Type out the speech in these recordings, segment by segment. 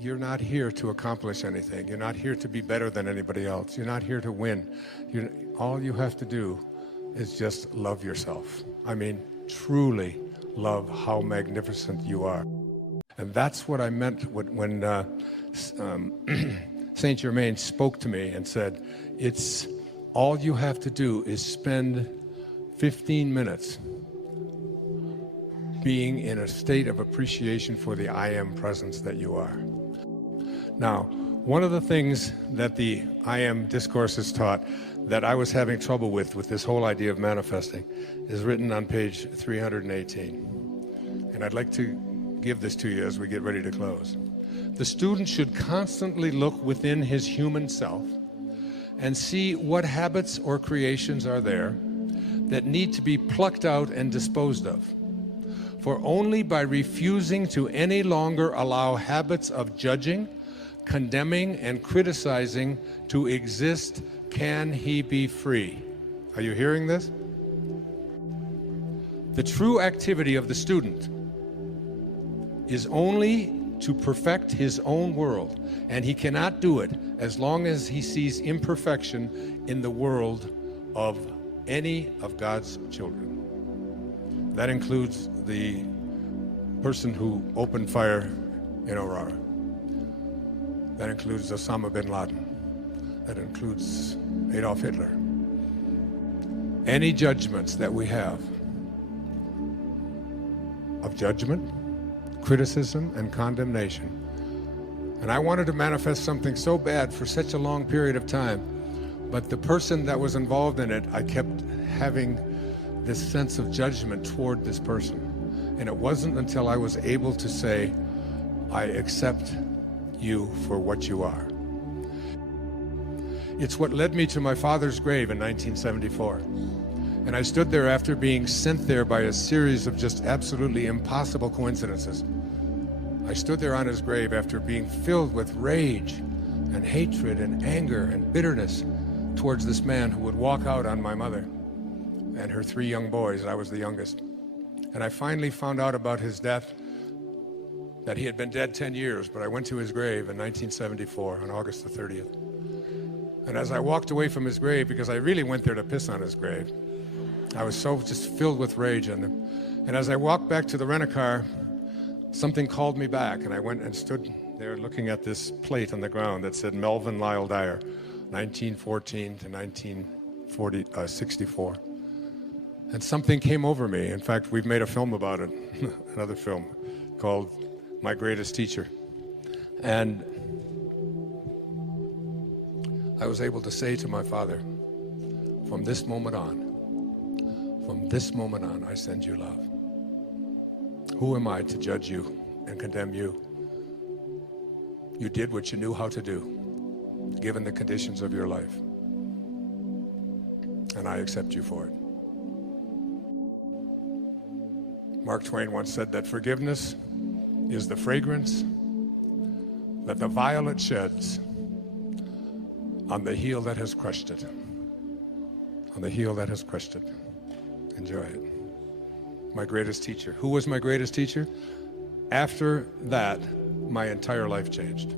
you're not here to accomplish anything. You're not here to be better than anybody else. You're not here to win. All you have to do is just love yourself. I mean, truly love how magnificent you are. And that's what I meant when Saint Germain spoke to me and said, it's all you have to do is spend 15 minutes being in a state of appreciation for the I Am presence that you are. Now, one of the things that the I Am discourse has taught that I was having trouble with this whole idea of manifesting is written on page 318. And I'd like to give this to you as we get ready to close. The student should constantly look within his human self and see what habits or creations are there that need to be plucked out and disposed of. For only by refusing to any longer allow habits of judging, condemning, and criticizing to exist can he be free. Are you hearing this? The true activity of the student is only to perfect his own world, and he cannot do it as long as he sees imperfection in the world of any of God's children. That includes the person who opened fire in Aurora. That includes Osama bin Laden. That includes Adolf Hitler. Any judgments that we have of judgment, criticism, and condemnation. And I wanted to manifest something so bad for such a long period of time, but the person that was involved in it, I kept having this sense of judgment toward this person. And it wasn't until I was able to say, I accept you for what you are. It's what led me to my father's grave in 1974. And I stood there after being sent there by a series of just absolutely impossible coincidences. I stood there on his grave after being filled with rage and hatred and anger and bitterness towards this man who would walk out on my mother and her 3 young boys. I was the youngest. And I finally found out about his death, that he had been dead 10 years, but I went to his grave in 1974 on August the 30th. And as I walked away from his grave, because I really went there to piss on his grave, I was so just filled with rage on him. And as I walked back to the rent-a-car, something called me back, and I went and stood there looking at this plate on the ground that said Melvin Lyle Dyer, 1914 to 1964. And something came over me. In fact, we've made a film about it, another film called My Greatest Teacher. And I was able to say to my father, from this moment on, I send you love. Who am I to judge you and condemn you? You did what you knew how to do, given the conditions of your life. And I accept you for it. Mark Twain once said that forgiveness is the fragrance that the violet sheds on the heel that has crushed it. On the heel that has crushed it. Enjoy it. My greatest teacher. Who was my greatest teacher? After that, my entire life changed.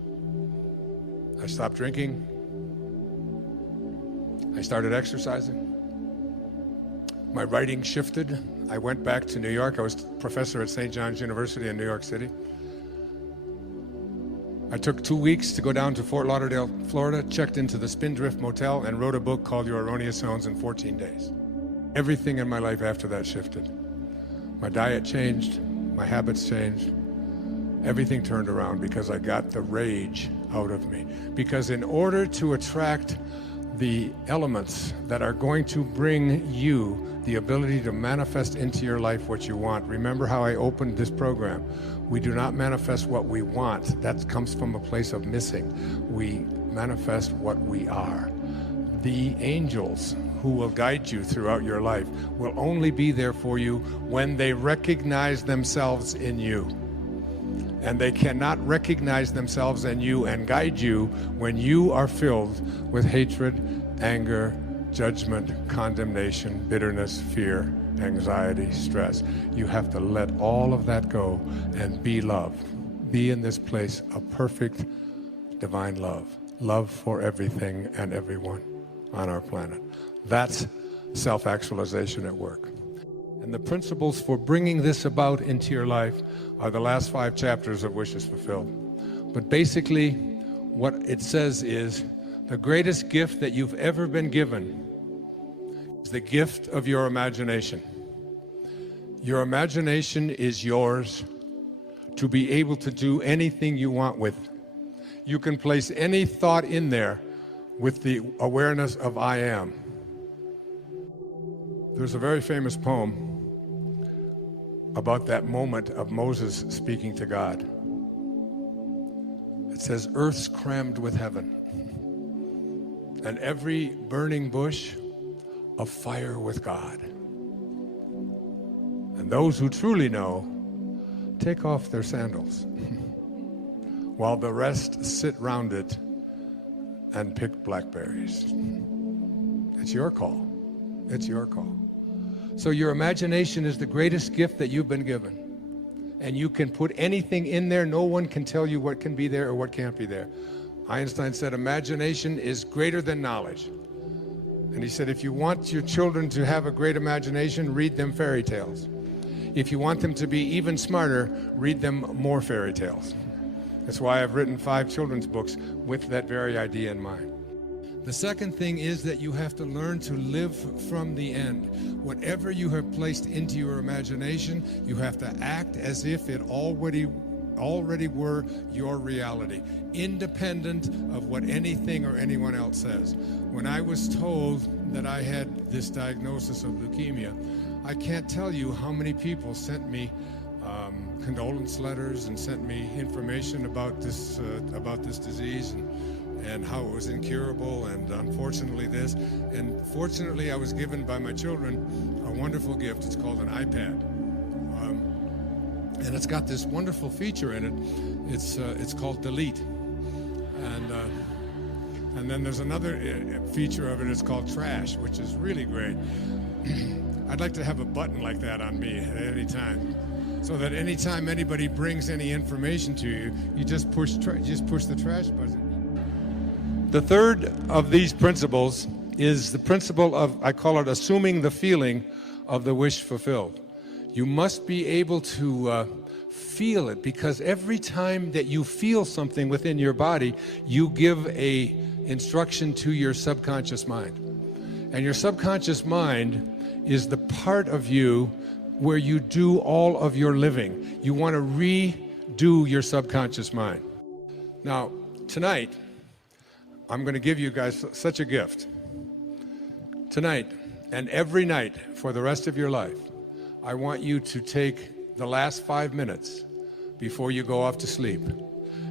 I stopped drinking. I started exercising. My writing shifted. I went back to New York. I was professor at St. John's University in New York City. I took 2 weeks to go down to Fort Lauderdale, Florida, checked into the Spindrift Motel, and wrote a book called Your Erroneous Zones in 14 days. Everything in my life after that shifted. My diet changed, my habits changed. Everything turned around because I got the rage out of me. Because in order to attract the elements that are going to bring you the ability to manifest into your life what you want. Remember how I opened this program. We do not manifest what we want. That comes from a place of missing. We manifest what we are. The angels who will guide you throughout your life will only be there for you when they recognize themselves in you. And they cannot recognize themselves in you and guide you when you are filled with hatred, anger, judgment, condemnation, bitterness, fear, anxiety, stress. You have to let all of that go and be love. be in this place of perfect divine love. Love for everything and everyone on our planet. That's self-actualization at work. And the principles for bringing this about into your life are the last 5 chapters of Wishes Fulfilled. But basically, what it says is, the greatest gift that you've ever been given is the gift of your imagination. Your imagination is yours to be able to do anything you want with. You can place any thought in there with the awareness of I am. There's a very famous poem about that moment of Moses speaking to God. It says, earth's crammed with heaven, and every burning bush afire with God. And those who truly know take off their sandals, while the rest sit round it and pick blackberries. It's your call. It's your call. So your imagination is the greatest gift that you've been given. And you can put anything in there. No one can tell you what can be there or what can't be there. Einstein said imagination is greater than knowledge. And he said if you want your children to have a great imagination, read them fairy tales. If you want them to be even smarter, read them more fairy tales. That's why I've written 5 children's books with that very idea in mind. The second thing is that you have to learn to live from the end. Whatever you have placed into your imagination, you have to act as if it already were your reality, independent of what anything or anyone else says. When I was told that I had this diagnosis of leukemia, I can't tell you how many people sent me condolence letters and sent me information about this disease and how it was incurable, and unfortunately this. And fortunately, I was given by my children a wonderful gift. It's called an iPad. And it's got this wonderful feature in it. It's called Delete. And then there's another feature of it. It's called Trash, which is really great. I'd like to have a button like that on me at any time, so that anytime anybody brings any information to you, you just push the trash button. The third of these principles is the principle of, I call it assuming the feeling of the wish fulfilled. You must be able to feel it, because every time that you feel something within your body, you give a instruction to your subconscious mind. And your subconscious mind is the part of you where you do all of your living. You want to redo your subconscious mind. Now, tonight, I'm going to give you guys such a gift. Tonight and every night for the rest of your life, I want you to take the last 5 minutes before you go off to sleep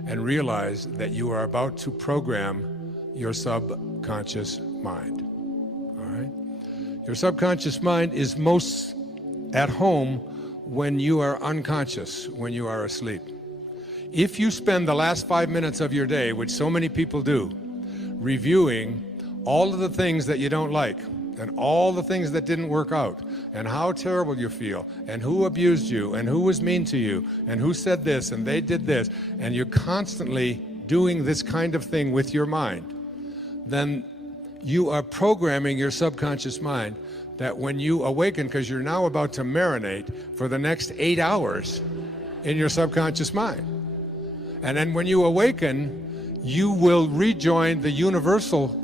and realize that you are about to program your subconscious mind. All right? Your subconscious mind is most at home when you are unconscious, when you are asleep. If you spend the last 5 minutes of your day, which so many people do, reviewing all of the things that you don't like and all the things that didn't work out and how terrible you feel and who abused you and who was mean to you and who said this and they did this, and you're constantly doing this kind of thing with your mind, then you are programming your subconscious mind that when you awaken, because you're now about to marinate for the next 8 hours in your subconscious mind. And then when you awaken, you will rejoin the universal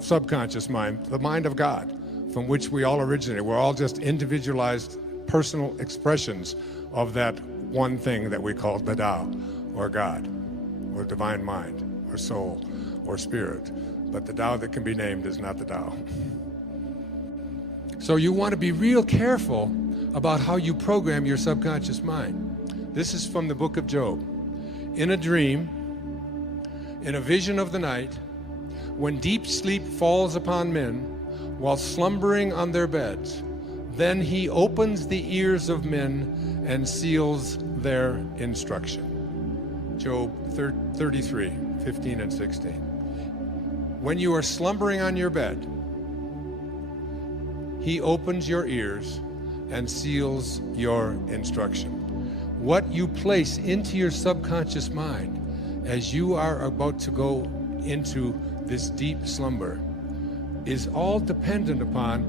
subconscious mind, the mind of God, from which we all originated. We're all just individualized personal expressions of that one thing that we call the Tao, or God, or divine mind, or soul, or spirit. But the Tao that can be named is not the Tao. So you want to be real careful about how you program your subconscious mind. This is from the book of Job. In a dream, in a vision of the night, when deep sleep falls upon men while slumbering on their beds, then he opens the ears of men and seals their instruction. Job 33, 15 and 16. When you are slumbering on your bed, he opens your ears and seals your instruction. What you place into your subconscious mind as you are about to go into this deep slumber is all dependent upon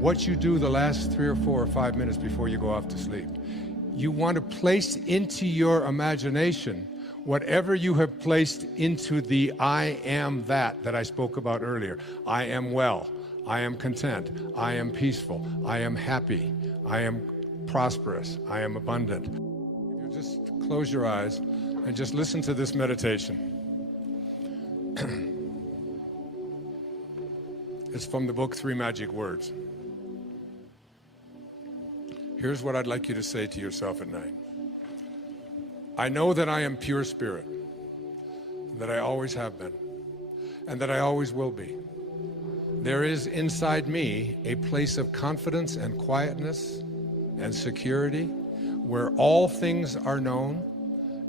what you do the last 3 or 4 or 5 minutes before you go off to sleep. You want to place into your imagination whatever you have placed into the I am that I spoke about earlier. I am well, I am content, I am peaceful, I am happy, I am prosperous, I am abundant. If you just close your eyes and just listen to this meditation. It's from the book 3 Magic Words. Here's what I'd like you to say to yourself at night. I know that I am pure spirit, that I always have been, and that I always will be. There is inside me a place of confidence and quietness and security where all things are known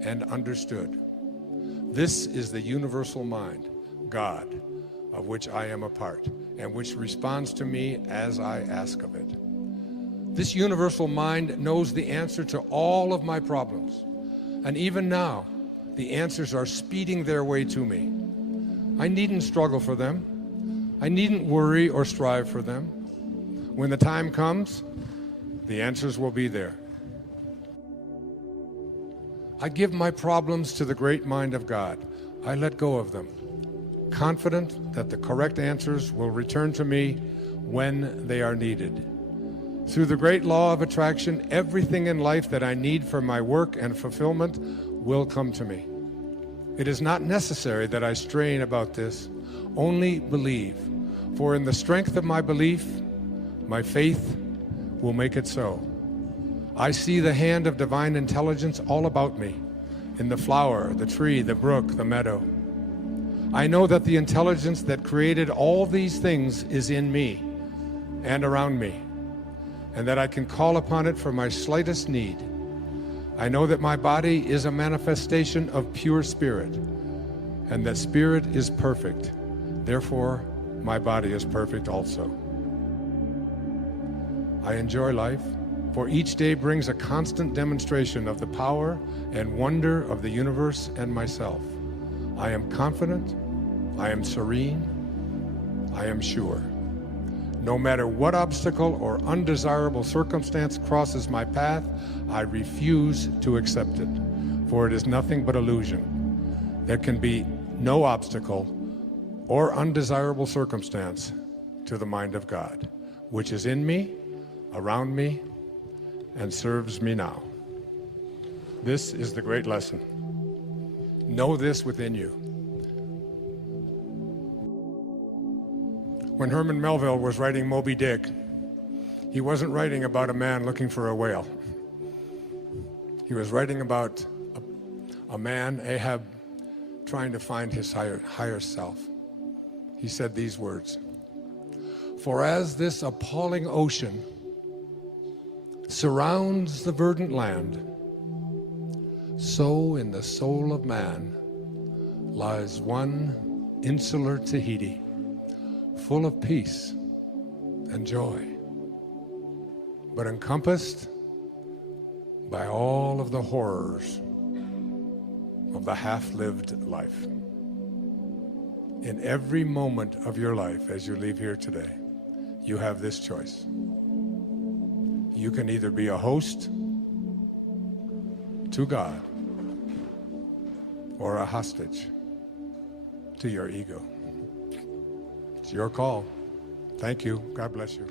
and understood. This is the universal mind, God, of which I am a part, and which responds to me as I ask of it. This universal mind knows the answer to all of my problems, and even now, the answers are speeding their way to me. I needn't struggle for them. I needn't worry or strive for them. When the time comes, the answers will be there. I give my problems to the great mind of God. I let go of them, confident that the correct answers will return to me when they are needed. Through the great law of attraction, everything in life that I need for my work and fulfillment will come to me. It is not necessary that I strain about this, only believe. For in the strength of my belief, my faith will make it so. I see the hand of divine intelligence all about me, in the flower, the tree, the brook, the meadow. I know that the intelligence that created all these things is in me and around me, and that I can call upon it for my slightest need. I know that my body is a manifestation of pure spirit, and that spirit is perfect. Therefore, my body is perfect also. I enjoy life, for each day brings a constant demonstration of the power and wonder of the universe and myself. I am confident, I am serene, I am sure. No matter what obstacle or undesirable circumstance crosses my path, I refuse to accept it, for it is nothing but illusion. There can be no obstacle or undesirable circumstance to the mind of God, which is in me, around me, and serves me now. This is the great lesson. Know this within you. When Herman Melville was writing Moby Dick, he wasn't writing about a man looking for a whale. He was writing about a man, Ahab, trying to find his higher self. He said these words, "For as this appalling ocean surrounds the verdant land, so in the soul of man lies one insular Tahiti, full of peace and joy, but encompassed by all of the horrors of the half-lived life." In every moment of your life as you leave here today, you have this choice. You can either be a host to God or a hostage to your ego. It's your call. Thank you. God bless you.